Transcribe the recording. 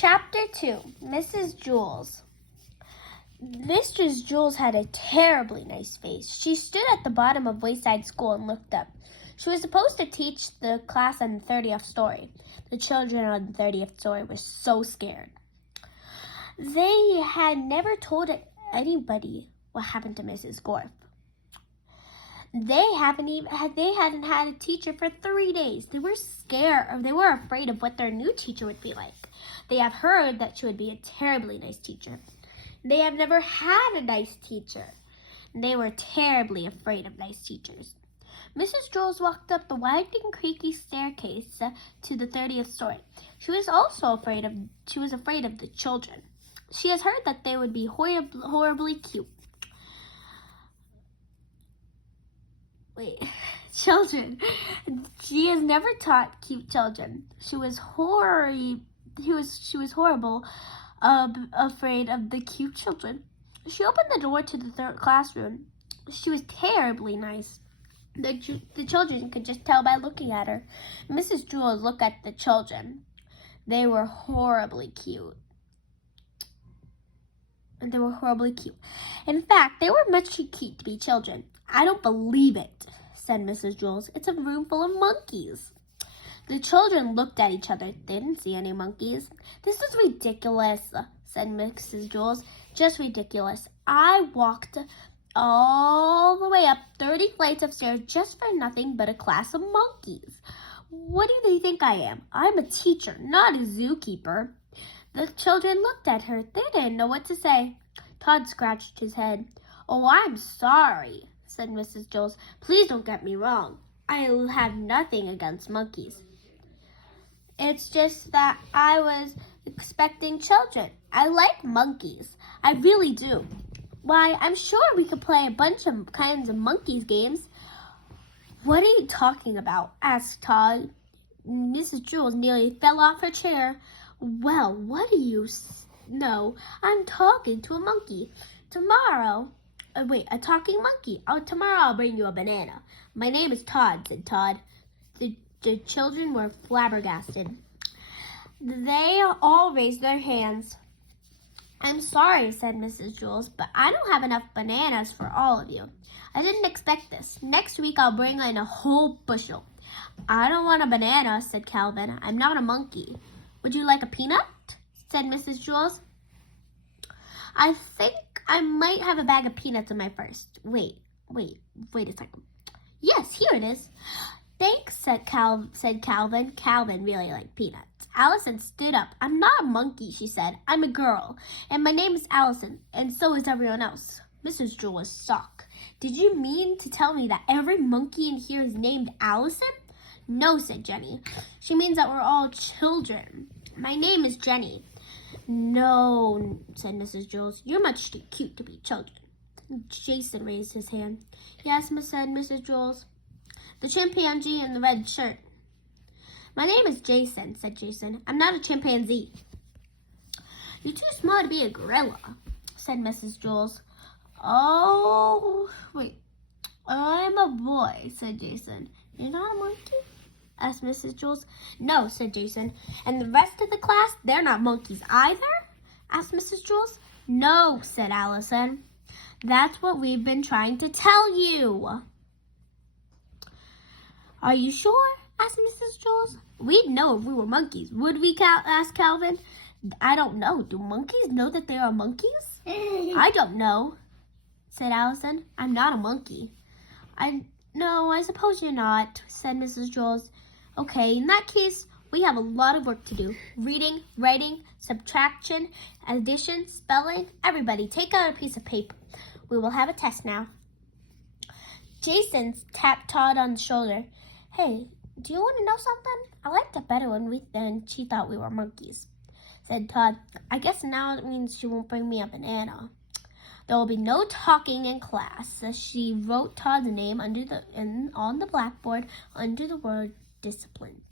Chapter 2, Mrs.Jewls. Mrs. Jewls had a terribly nice face. She stood at the bottom of Wayside School and looked up. She was supposed to teach the class on the 30th story. The children on the 30th story were so scared. They had never told anybody what happened to Mrs. Gorf. They hadn't had a teacher for 3 days. They were scared. They were afraid of what their new teacher would be like. They have heard that she would be a terribly nice teacher. They have never had a nice teacher. They were terribly afraid of nice teachers. Mrs. Jewls walked up the winding, creaky staircase to the 30th story. She was afraid of the children. She has heard that they would be horribly cute. Children. She has never taught cute children. She was horrible, afraid of the cute children. She opened the door to the third classroom. She was terribly nice. The children could just tell by looking at her. Mrs. Jewls looked at the children. They were horribly cute. In fact, they were much too cute to be children. I don't believe it, said Mrs. Jewls. It's a room full of monkeys. The children looked at each other. They didn't see any monkeys. This is ridiculous, said Mrs. Jewls. Just ridiculous. I walked all the way up 30 flights of stairs just for nothing but a class of monkeys. What do they think I am? I'm a teacher, not a zookeeper. The children looked at her. They didn't know what to say. Todd scratched his head. Oh, I'm sorry, said Mrs. Jewls. Please don't get me wrong. I have nothing against monkeys. It's just that I was expecting children. I like monkeys. I really do. Why, I'm sure we could play a bunch of kinds of monkeys games. What are you talking about? Asked Todd. Mrs. Jewls nearly fell off her chair. Well, what do you know? I'm talking to a monkey. Tomorrow, a talking monkey. Tomorrow I'll bring you a banana. My name is Todd, said Todd. The children were flabbergasted. They all raised their hands. I'm sorry, said Mrs. Jewls, but I don't have enough bananas for all of you. I didn't expect this. Next week I'll bring in a whole bushel. I don't want a banana, said Calvin. I'm not a monkey. Would you like a peanut? Said Mrs. Jewls. I think I might have a bag of peanuts in my purse. Wait a second. Yes, here it is. Thanks, said Calvin. Calvin really liked peanuts. Allison stood up. I'm not a monkey, she said. I'm a girl, and my name is Allison, and so is everyone else. Mrs. Jewls was shocked. Did you mean to tell me that every monkey in here is named Allison? No, said Jenny. She means that we're all children. My name is Jenny. No, said Mrs. Jewls. You're much too cute to be children. Jason raised his hand. Yes, said Mrs. Jewls. The chimpanzee in the red shirt. My name is Jason, said Jason. I'm not a chimpanzee. You're too small to be a gorilla, said Mrs. Jewls. Oh, wait. I'm a boy, said Jason. You're not a monkey? Asked Mrs. Jewls. No, said Jason. And the rest of the class, they're not monkeys either? Asked Mrs. Jewls. No, said Allison. That's what we've been trying to tell you. Are you sure? Asked Mrs. Jewls. We'd know if we were monkeys. Would we, asked Calvin. I don't know. Do monkeys know that they are monkeys? I don't know, said Allison. I'm not a monkey. No, I suppose you're not, said Mrs. Jewls. Okay, in that case, we have a lot of work to do. Reading, writing, subtraction, addition, spelling. Everybody, take out a piece of paper. We will have a test now. Jason tapped Todd on the shoulder. Hey, do you want to know something? I liked it better when she thought we were monkeys, said Todd. I guess now it means she won't bring me a banana. There will be no talking in class. She wrote Todd's name on the blackboard under the word discipline.